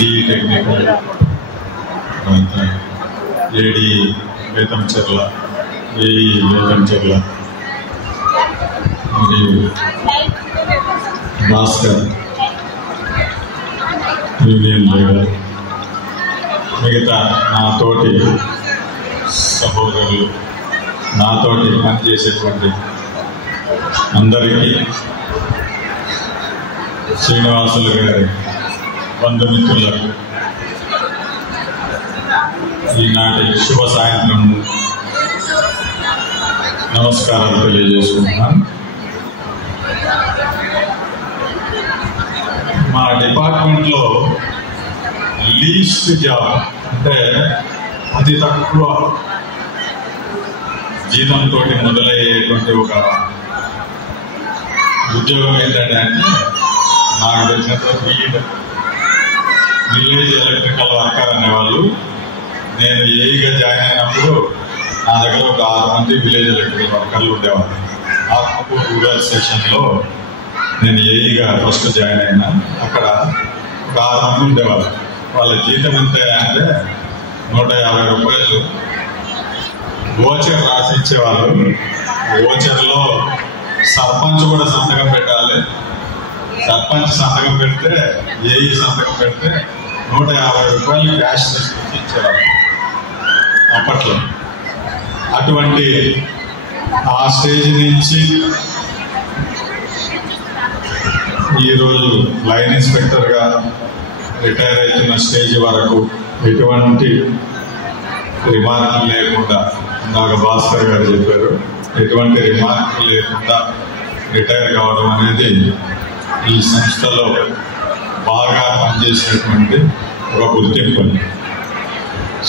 GE technical, AD Betamcherla, AE Betamcherla మరియు Bhaskar union leader, మిగతా నా తోటి సహోదరులు, నాతోటి పనిచేసేటువంటి అందరికీ, శ్రీనివాసులు గారి బంధుమిత్రులకు ఈనాటి శుభ సాయంత్రం నమస్కారాలు తెలియజేసుకుంటున్నాను. మా డిపార్ట్మెంట్లో లీస్ట్ జాబ్ అంటే అతి తక్కువ జీతంతో మొదలయ్యేటువంటి ఒక ఉద్యోగం ఏంటంటే నాకు తెలిసినంత విలేజ్ ఎలక్ట్రికల్ వర్కర్ అనేవాళ్ళు. నేను ఏఈగా జాయిన్ అయినప్పుడు నా దగ్గర ఒక 6 మంది విలేజ్ ఎలక్ట్రికల్ వర్కర్లు ఉండేవాళ్ళు. ఆత్మకూరు రూరల్ స్టేషన్లో నేను ఏఈగా ఫస్ట్ జాయిన్ అయినా. అక్కడ ఒక 6 మంది ఉండేవాళ్ళు. వాళ్ళ జీతం ఎంత అంటే 150 రూపాయలు ఓచర్ రాసి ఇచ్చేవాళ్ళు. ఓచర్లో సర్పంచ్ కూడా సంతకం పెట్టాలి. సర్పంచ్ సంతకం పెడితే, ఏఈ సంతకం పెడితే 150 రూపాయలు క్యాష్ తీసుకొచ్చి ఇచ్చేవాళ్ళు అప్పట్లో. అటువంటి ఆ స్టేజ్ నుంచి ఈరోజు లైన్ ఇన్స్పెక్టర్గా రిటైర్ అవుతున్న స్టేజ్ వరకు ఎటువంటి రిమార్క్ లేకుండా, నాకు భాస్కర్ గారు చెప్పారు, ఎటువంటి రిమార్క్ లేకుండా రిటైర్ కావడం అనేది ఈ సంస్థలో బాగా పనిచేసినటువంటి ఒక గుర్తింపు.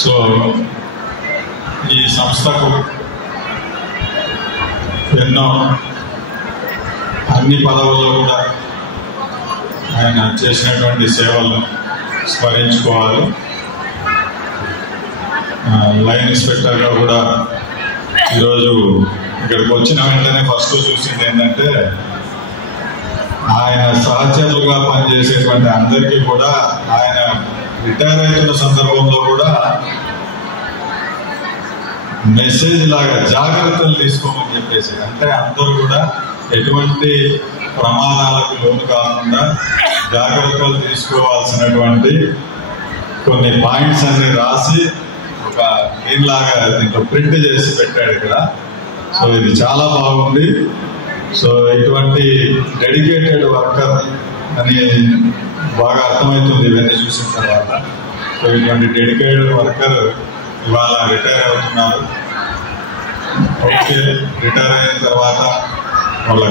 సో ఈ సంస్థకు ఎన్నో అన్ని పదవుల్లో కూడా ఆయన చేసినటువంటి సేవలను స్మరించుకోవాలి. లైన్ ఇన్స్పెక్టర్గా కూడా ఈరోజు ఇక్కడికి వచ్చిన వెంటనే ఫస్ట్ చూసింది ఏంటంటే, ఆయన సహచరులుగా పనిచేసేటువంటి అందరికీ కూడా ఆయన రిటైర్ అవుతున్న సందర్భంలో కూడా మెసేజ్ లాగా జాగ్రత్తలు తీసుకోమని చెప్పేసి, అంటే అందరూ కూడా ఎటువంటి ప్రమాదాలకు లోను కాకుండా జాగ్రత్తలు తీసుకోవాల్సినటువంటి కొన్ని పాయింట్స్ అన్ని రాసి ఒక దీనిలాగా దీంట్లో ప్రింట్ చేసి పెట్టాడు ఇక్కడ. సో ఇది చాలా బాగుంది. సో ఇటువంటి డెడికేటెడ్ వర్కర్ అని బాగా అర్థమవుతుంది ఇవన్నీ చూసిన తర్వాత. సో ఇటువంటి డెడికేటెడ్ వర్కర్ ఇవాళ రిటైర్ అవుతున్నారు. ఓకే, రిటైర్ అయిన తర్వాత వాళ్ళ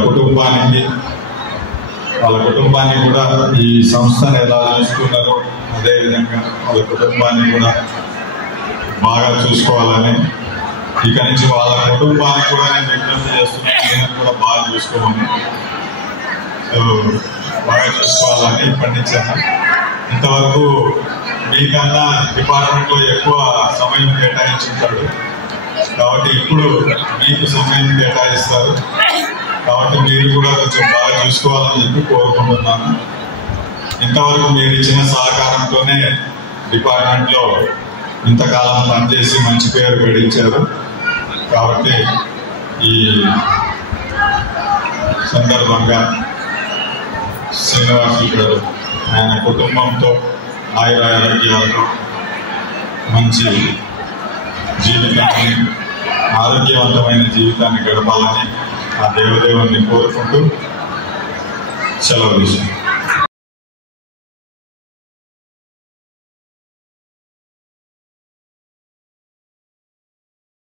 కుటుంబాన్ని కూడా ఈ సంస్థను ఎలా చూసుకున్నారో అదేవిధంగా వాళ్ళ కుటుంబాన్ని కూడా బాగా చూసుకోవాలని, ఇక నుంచి వాళ్ళ కుటుంబాన్ని కూడా నేను విజ్ఞప్తి చేస్తున్నాను, నేను కూడా బాగా చూసుకోమని. సో బాగా చూసుకోవాలని ఇప్పటి నుంచి ఇంతవరకు మీకన్నా డిపార్ట్మెంట్లో ఎక్కువ సమయం కేటాయించుంటాడు కాబట్టి ఇప్పుడు మీకు సమయం కేటాయిస్తారు. కాబట్టి మీరు కూడా కొంచెం బాగా చూసుకోవాలని చెప్పి కోరుకుంటున్నాను. ఇంతవరకు మీరు ఇచ్చిన సహకారంతోనే డిపార్ట్మెంట్లో ఇంతకాలం పనిచేసి మంచి పేరు గడించారు. కాబట్టి ఈ సందర్భంగా శ్రీనివాసులు గారు ఆయన కుటుంబంతో ఆయురారోగ్యాలతో మంచి జీవితాన్ని, ఆరోగ్యవంతమైన జీవితాన్ని గడపాలని ఆ దేవదేవుని కోరుకుంటూ సెలవు తీసుకుంటాం.